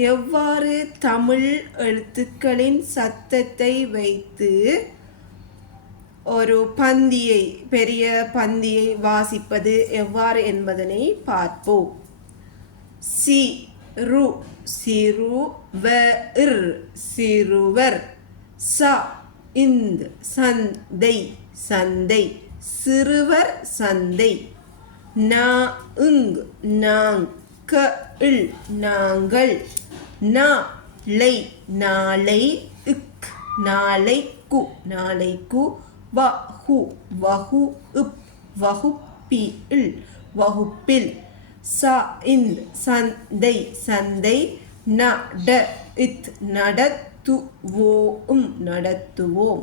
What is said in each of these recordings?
எவ்வாறு தமிழ் எழுத்துக்களின் சத்தத்தை வைத்து ஒரு பந்தியை பெரிய பந்தியை வாசிப்பது எவ்வாறு என்பதனை பார்ப்போம். சி ரு சிறுவர் சிறுவர். ச இந்த் சந்தை சந்தை சிறுவர் சந்தை. நா இங் நாங் க இல் நாங்கள். நா லை நாளை இக் நாளைக்கு நாளைக்கு. வஹு வஹு இப் வகுப்பில் வகுப்பில். ச இந்த் சந்தை சந்தை. நட இத் நடத்துவோம் நடத்துவோம்.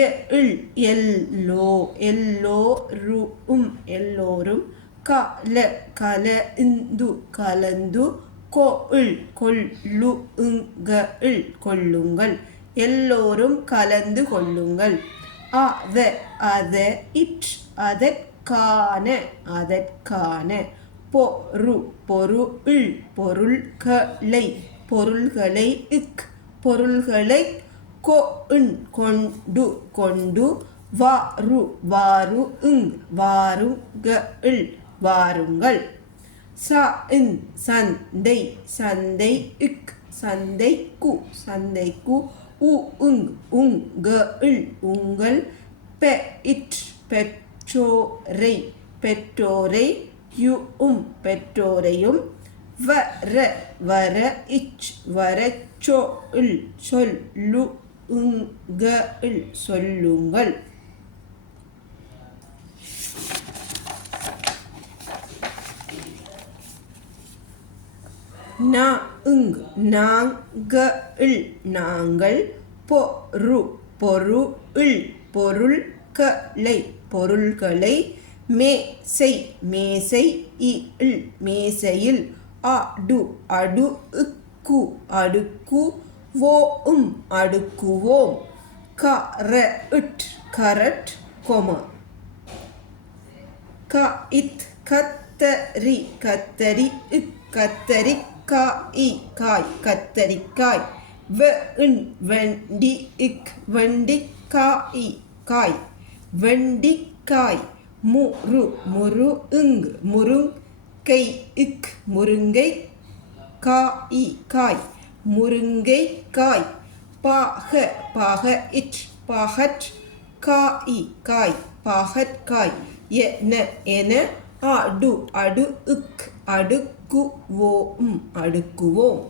எல் எல்லோ எல்லோரும் எல்லோரும். கல கலந்து கலந்து. கொள் கொள்ளுங்கள் கொள்ளுங்கள். எல்லோரும் கலந்து கொள்ளுங்கள். அத அத இட் அதற்கான அதற்கான. பொரு பொருள் பொருள்களை பொருள்களை இக் பொருள்களை. கொண்டு கொண்டு. வாரு வாரு இங் வாருங்கள் வாருங்கள். ச இன் சந்தை சந்தை இக் சந்தைக்கு சந்தைக்கு. உ இங் உங்கள் உங்கள். பெ இட் பெற்றோரை பெற்றோரை. யும் பெற்றோரையும். வர வர இச் வரச்சொல் சொல்லுங்கள் சொல்லுங்கள். நா இங் நாங்கள் நாங்கள். பொரு பொருள் பொருள்களை பொருள்களை. மேசை மேசை இல் மேசையில். அடு அடுக்கு அடுக்கு. வோம் அடுக்குவோம். Correct correct comma. க இத் கத்தரி கத்தரி இக் கத்தரிக்காய் காய் கத்தரிக்காய். வெண்டி இக் வெண்டிக்காய் காய் வெண்டிக்காய். முரு முரு இங் முருங்கை இக் முருங்கை காய் காய் முருங்கை காய். பாக பாக இட் பாகட் காய் காய் பாகற்காய். என என. அடு அடு இக் அடுக்குவோம் அடுக்குவோம்.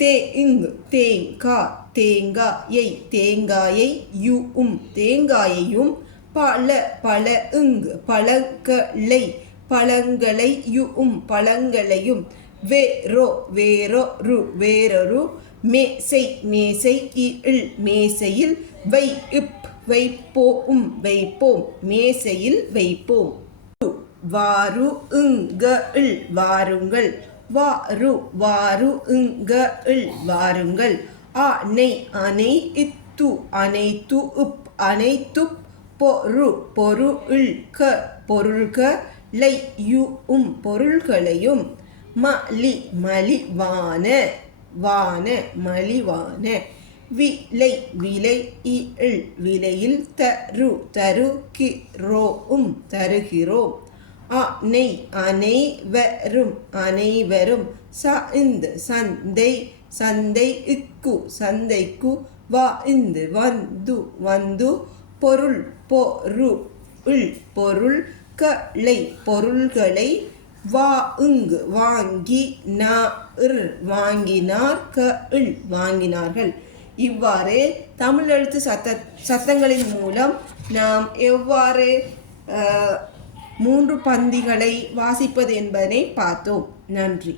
தேங் தேங்கா தேங்காயை தேங்காயை. யும் தேங்காயையும். பழ பழ இங் பழங்களை பழங்களை. யும் பழங்களையும். வேரோ வேறொரு வேறொரு. மேசை மேசை இல் மேசையில். வை இப் வைப்போம் வைப்போம் மேசையில் வைப்போம். வாரு இங்கள் வாருங்கள். வாரு வாரு இங்கள் வாருங்கள். அனை அனை இத்து அனைத்து இப் அனைத்து. பொரு பொருள்க பொருள்களை. யும் பொருள்களையும். மலி மலிவான வான மலிவான. விலை விலை இல் விலையில். தரு தருகிறோம் தருகிறோம். அனை அனைவரும் அனைவரும். ச இந்த் சந்தை சந்தை இக்கு சந்தைக்கு. வ இந்த் வந்து வந்து. பொருள் பொருள் பொருள்களை பொருள்களை. வா இங் வாங்கினார் வாங்கினார். க இல் வாங்கினார்கள். இவ்வாறு தமிழ் எழுத்து சத்தங்களின் மூலம் நாம் எவ்வாறு 3 பந்திகளை வாசிப்பது என்பதனை பார்த்தோம். நன்றி.